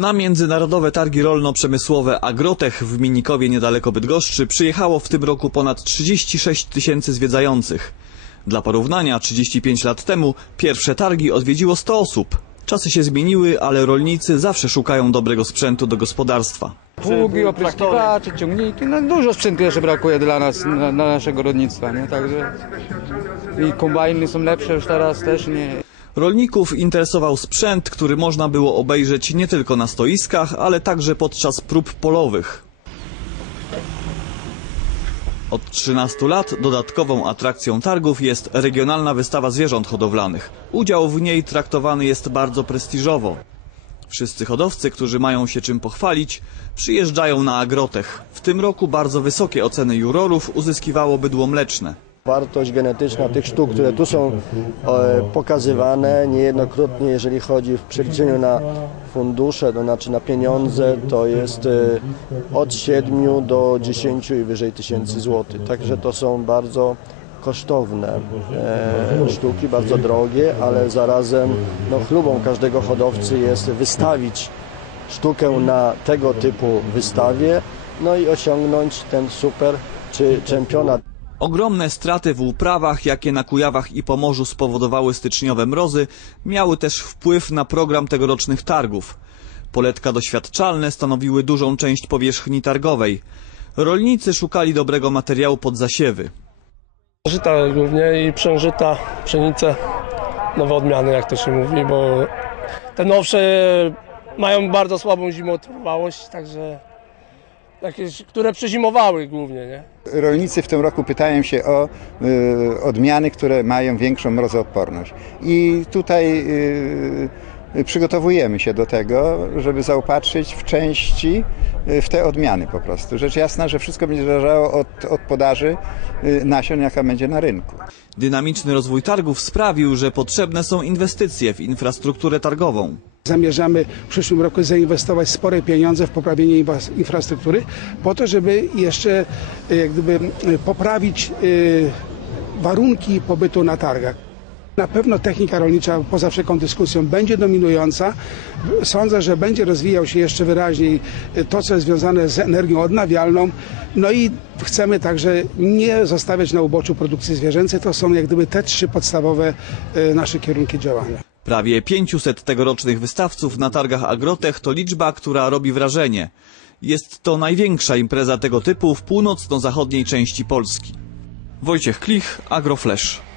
Na międzynarodowe targi rolno-przemysłowe Agrotech w Minikowie niedaleko Bydgoszczy przyjechało w tym roku ponad 36 tysięcy zwiedzających. Dla porównania 35 lat temu pierwsze targi odwiedziło 100 osób. Czasy się zmieniły, ale rolnicy zawsze szukają dobrego sprzętu do gospodarstwa. Pługi, opryskiwacze, ciągniki, no dużo sprzętu jeszcze brakuje dla nas, na, na naszego rolnictwa, nie? Także i kombajny są lepsze już teraz też, nie? Rolników interesował sprzęt, który można było obejrzeć nie tylko na stoiskach, ale także podczas prób polowych. Od 13 lat dodatkową atrakcją targów jest regionalna wystawa zwierząt hodowlanych. Udział w niej traktowany jest bardzo prestiżowo. Wszyscy hodowcy, którzy mają się czym pochwalić, przyjeżdżają na Agrotech. W tym roku bardzo wysokie oceny jurorów uzyskiwało bydło mleczne. Wartość genetyczna tych sztuk, które tu są e, pokazywane, niejednokrotnie, jeżeli chodzi w przeliczeniu na fundusze, to znaczy na pieniądze, to jest e, od 7 do 10 i wyżej tysięcy złotych. Także to są bardzo kosztowne e, sztuki, bardzo drogie, ale zarazem no, chlubą każdego hodowcy jest wystawić sztukę na tego typu wystawie, no i osiągnąć ten super czy czempionat. Ogromne straty w uprawach, jakie na Kujawach i Pomorzu spowodowały styczniowe mrozy, miały też wpływ na program tegorocznych targów. Poletka doświadczalne stanowiły dużą część powierzchni targowej. Rolnicy szukali dobrego materiału pod zasiewy. Żyta głównie i przężyta, pszenice, nowe odmiany jak to się mówi, bo te nowsze mają bardzo słabą zimotrwałość, także jakieś, które przezimowały głównie, nie? Rolnicy w tym roku pytają się o y, odmiany, które mają większą mrozoodporność. I tutaj y, przygotowujemy się do tego, żeby zaopatrzyć w części y, w te odmiany po prostu. Rzecz jasna, że wszystko będzie zależało od, od podaży y, nasion, jaka będzie na rynku. Dynamiczny rozwój targów sprawił, że potrzebne są inwestycje w infrastrukturę targową. Zamierzamy w przyszłym roku zainwestować spore pieniądze w poprawienie infrastruktury po to, żeby jeszcze e, jak gdyby e, poprawić e, warunki pobytu na targach. Na pewno technika rolnicza poza wszelką dyskusją będzie dominująca. Sądzę, że będzie rozwijał się jeszcze wyraźniej to, co jest związane z energią odnawialną. No i chcemy także nie zostawiać na uboczu produkcji zwierzęcej. To są jak gdyby te trzy podstawowe nasze kierunki działania. Prawie 500 tegorocznych wystawców na targach Agrotech to liczba, która robi wrażenie. Jest to największa impreza tego typu w północno-zachodniej części Polski. Wojciech Klich, Agroflash.